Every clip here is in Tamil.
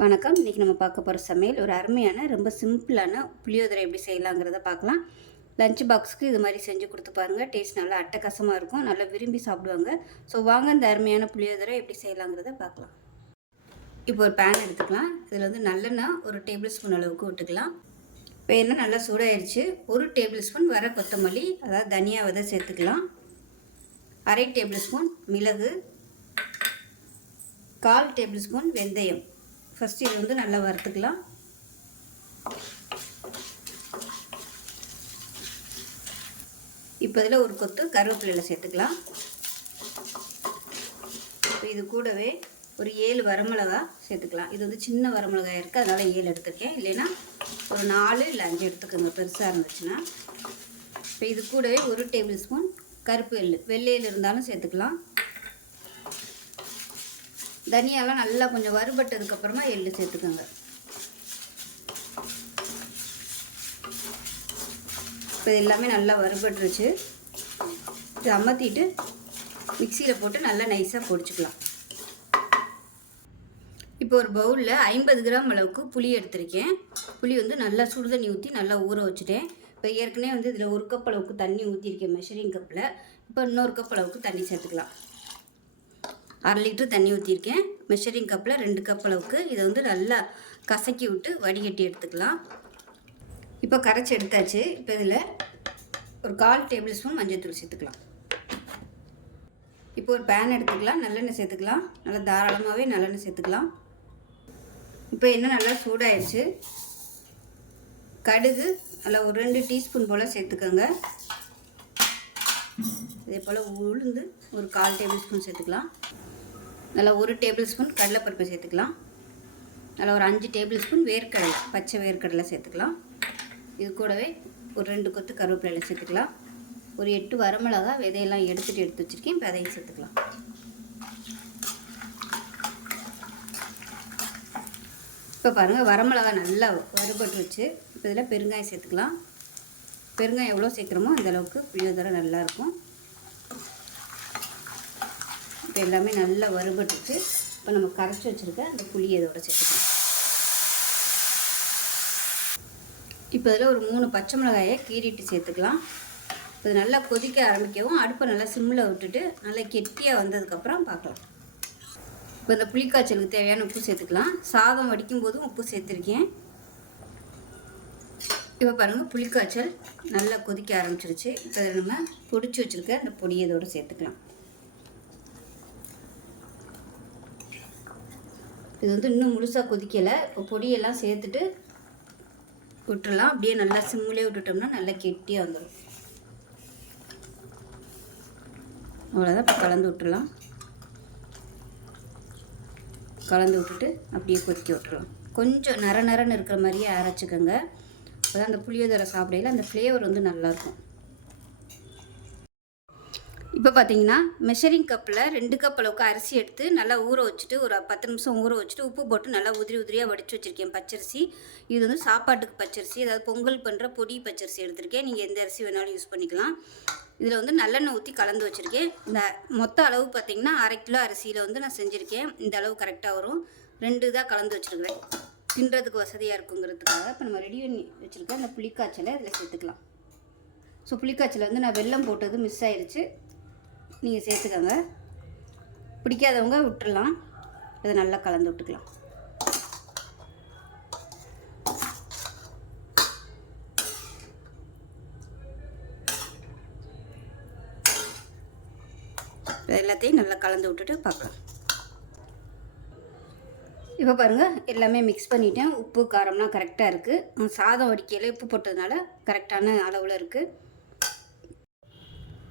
வணக்கம். இன்றைக்கி நம்ம பார்க்க போகிற சமையல் ஒரு அருமையான ரொம்ப சிம்பிளான புளியோதரை எப்படி செய்யலாங்கிறத பார்க்கலாம். லஞ்ச் பாக்ஸுக்கு இது மாதிரி செஞ்சு கொடுத்து பாருங்கள் டேஸ்ட் நல்லா அட்டகாசமாக இருக்கும். நல்லா விரும்பி சாப்பிடுவாங்க. ஸோ வாங்க இந்த அருமையான புளியோதரை எப்படி செய்யலாங்கிறத பார்க்கலாம். இப்போ ஒரு பேன் எடுத்துக்கலாம். இதில் வந்து நல்லெண்ணெய் ஒரு டேபிள் ஸ்பூன் அளவுக்கு விட்டுக்கலாம். இப்போ எண்ணெய் நல்லா சூடாயிருச்சு. ஒரு டேபிள் ஸ்பூன் வர கொத்தமல்லி அதாவது தனியா விதை சேர்த்துக்கலாம். அரை டேபிள் ஸ்பூன் மிளகு கால் டேபிள் ஸ்பூன் வெந்தயம். ஃபஸ்ட்டு இது வந்து நல்லா வறுத்துக்கலாம். இப்போ இதில் ஒரு கொத்து கருவேப்பிலையில் சேர்த்துக்கலாம். இப்போ இது கூடவே ஒரு ஏழு வரமிளகா சேர்த்துக்கலாம். இது வந்து சின்ன வரமிளகாய் இருக்குது அதனால் ஏழு எடுத்துருக்கேன். இல்லைன்னா ஒரு நாலு இல்லை அஞ்சு எடுத்துக்கோங்க பெருசாக இருந்துச்சுன்னா. இப்போ இது கூடவே ஒரு டேபிள் ஸ்பூன் கருப்பு எள்ளு. வெள்ளையில் இருந்தாலும் சேர்த்துக்கலாம். தனியாலாம் நல்லா கொஞ்சம் வறுபட்டதுக்கப்புறமா எள்ளு சேர்த்துக்கோங்க. இப்போ எல்லாமே நல்லா வறுபட்டுருச்சு. இது அமர்த்திட்டு மிக்சியில் போட்டு நல்லா நைஸாக பொடிச்சுக்கலாம். இப்போ ஒரு பவுலில் ஐம்பது கிராம் அளவுக்கு புளி எடுத்திருக்கேன். புளி வந்து நல்லா சுடுதண்ணி ஊற்றி நல்லா ஊற வச்சுட்டேன். இப்போ ஏற்கனவே வந்து இதில் ஒரு கப் அளவுக்கு தண்ணி ஊற்றிருக்கேன் மெஷரிங் கப்பில் இப்போ இன்னொரு கப் அளவுக்கு தண்ணி சேர்த்துக்கலாம். அரை லிட்டர் தண்ணி ஊற்றிருக்கேன் மெஷரிங் கப்பில் ரெண்டு கப் அளவுக்கு இதை வந்து நல்லா கசக்கி விட்டு வடிகட்டி எடுத்துக்கலாம். இப்போ கரைச்சி எடுத்தாச்சு. இப்போ இதில் ஒரு கால் டேபிள் ஸ்பூன் மஞ்சள்தூள் சேர்த்துக்கலாம். இப்போ ஒரு பேன் எடுத்துக்கலாம். நல்லெண்ணெய் சேர்த்துக்கலாம். நல்லா தாராளமாகவே நல்லெண்ணெய் சேர்த்துக்கலாம். இப்போ என்ன நல்லா சூடாயிடுச்சு கடுகு நல்லா ஒரு ரெண்டு டீஸ்பூன் போல் சேர்த்துக்கோங்க. இதே போல் உளுந்து ஒரு கால் டேபிள் ஸ்பூன் சேர்த்துக்கலாம். நல்லா ஒரு டேபிள் ஸ்பூன் கடலைப்பருப்பு சேர்த்துக்கலாம். நல்லா ஒரு அஞ்சு டேபிள் ஸ்பூன் வேர்க்கடலை பச்சை வேர்க்கடலை சேர்த்துக்கலாம். இது கூடவே ஒரு ரெண்டு கொத்து கருவேப்பிலை சேர்த்துக்கலாம். ஒரு எட்டு வரமிளகா விதையெல்லாம் எடுத்துகிட்டு எடுத்து வச்சுருக்கேன். இப்போ அதையும் சேர்த்துக்கலாம். இப்போ பாருங்கள் வரமிளகா நல்லா வறுபட்டு வச்சு இப்போ இதில் பெருங்காயம் சேர்த்துக்கலாம். பெருங்காயம் எவ்வளோ சேர்க்குறோமோ அந்தளவுக்கு புளியோதரை நல்லாயிருக்கும். இப்போ எல்லாமே நல்லா வறுபட்டுச்சு. இப்போ நம்ம கரைச்சி வச்சுருக்க அந்த புளியை இதோட சேர்த்துக்கலாம். இப்போ இதில் ஒரு மூணு பச்சை மிளகாயை கீறிட்டு சேர்த்துக்கலாம். இது நல்லா கொதிக்க ஆரம்பிக்கவும் அடுப்பை நல்லா சிம்மில் விட்டுட்டு நல்லா கெட்டியாக வந்ததுக்கப்புறம் பார்க்கலாம். இப்போ இந்த புளிக்காய்ச்சலுக்கு தேவையான உப்பு சேர்த்துக்கலாம். சாதம் வடிக்கும் போதும் உப்பு சேர்த்துருக்கேன். இப்போ பாருங்கள் புளிக்காய்ச்சல் நல்லா கொதிக்க ஆரம்பிச்சிருச்சு. இப்போ நம்ம பொடிச்சு வச்சுருக்க அந்த பொடியை இதோடு சேர்த்துக்கலாம். இது வந்து இன்னும் முழுசாக கொதிக்கலை. இப்போ பொடியெல்லாம் சேர்த்துட்டு விட்டுடலாம் அப்படியே நல்லா சிம்மிலே விட்டுட்டோம்னா நல்லா கெட்டியாக வந்துடும் அவ்வளோதான் இப்போ கலந்து விட்டுடலாம் கலந்து விட்டுட்டு அப்படியே கொதிக்க விட்டுடலாம் கொஞ்சம் நர நரன்னு இருக்கிற மாதிரியே அரைச்சிக்கோங்க. அப்போ தான் அந்த புளியோதரை சாப்பிடையில அந்த ஃப்ளேவர் வந்து நல்லாயிருக்கும் இப்போ பார்த்தீங்கன்னா மெஷரிங் கப்பில் ரெண்டு கப் அளவுக்கு அரிசி எடுத்து நல்லா ஊற வச்சுட்டு ஒரு பத்து நிமிஷம் ஊற வச்சுட்டு உப்பு போட்டு நல்லா உதிரி உதிரியாக வடித்து வச்சுருக்கேன் பச்சரிசி. இது வந்து சாப்பாட்டுக்கு பச்சரிசி அதாவது பொங்கல் பண்ணுற பொடி பச்சரிசி எடுத்திருக்கேன். நீங்கள் எந்த அரிசி வேணாலும் யூஸ் பண்ணிக்கலாம். இதில் வந்து நல்லெண்ணெய் ஊற்றி கலந்து வச்சுருக்கேன். இந்த மொத்த அளவு பார்த்திங்கன்னா அரை கிலோ அரிசியில் வந்து நான் செஞ்சுருக்கேன். இந்த அளவு கரெக்டாக வரும். ரெண்டு இதாக கலந்து வச்சுருக்கிறேன். தின்றதுக்கு வசதியாக இருக்குங்கிறதுக்காக இப்போ நம்ம ரெடி பண்ணி வச்சுருக்கோம் அந்த புளிக்காய்ச்சலை இதில் சேர்த்துக்கலாம். ஸோ புளிக்காய்ச்சல் வந்து நான் வெல்லம் போட்டது மிஸ் ஆயிடுச்சு நீங்கள் சேர்த்துக்கோங்க. பிடிக்காதவங்க விட்டுடலாம் இதை நல்லா கலந்து விட்டுக்கலாம். எல்லாத்தையும் நல்லா கலந்து விட்டுட்டு பார்க்கலாம். இப்போ பாருங்கள் எல்லாமே மிக்ஸ் பண்ணிட்டேன். உப்பு காரம்லாம் கரெக்டாக இருக்குது சாதம் வடிக்கையில் உப்பு போட்டதுனால கரெக்டான அளவில் இருக்குது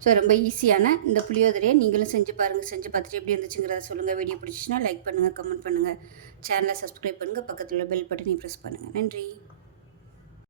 ஸோ ரொம்ப ஈஸியான இந்த புளியோதரையை நீங்களும் செஞ்சு பாருங்கள் செஞ்சு பார்த்துட்டு எப்படி இருந்துச்சுங்கிறத சொல்லுங்கள் வீடியோ பிடிச்சிச்சின்னா லைக் பண்ணுங்கள் கமெண்ட் பண்ணுங்கள் சேனலை சப்ஸ்கிரைப் பண்ணுங்கள் பக்கத்தில் உள்ள பெல் பட்டனை ப்ரெஸ் பண்ணுங்கள் நன்றி.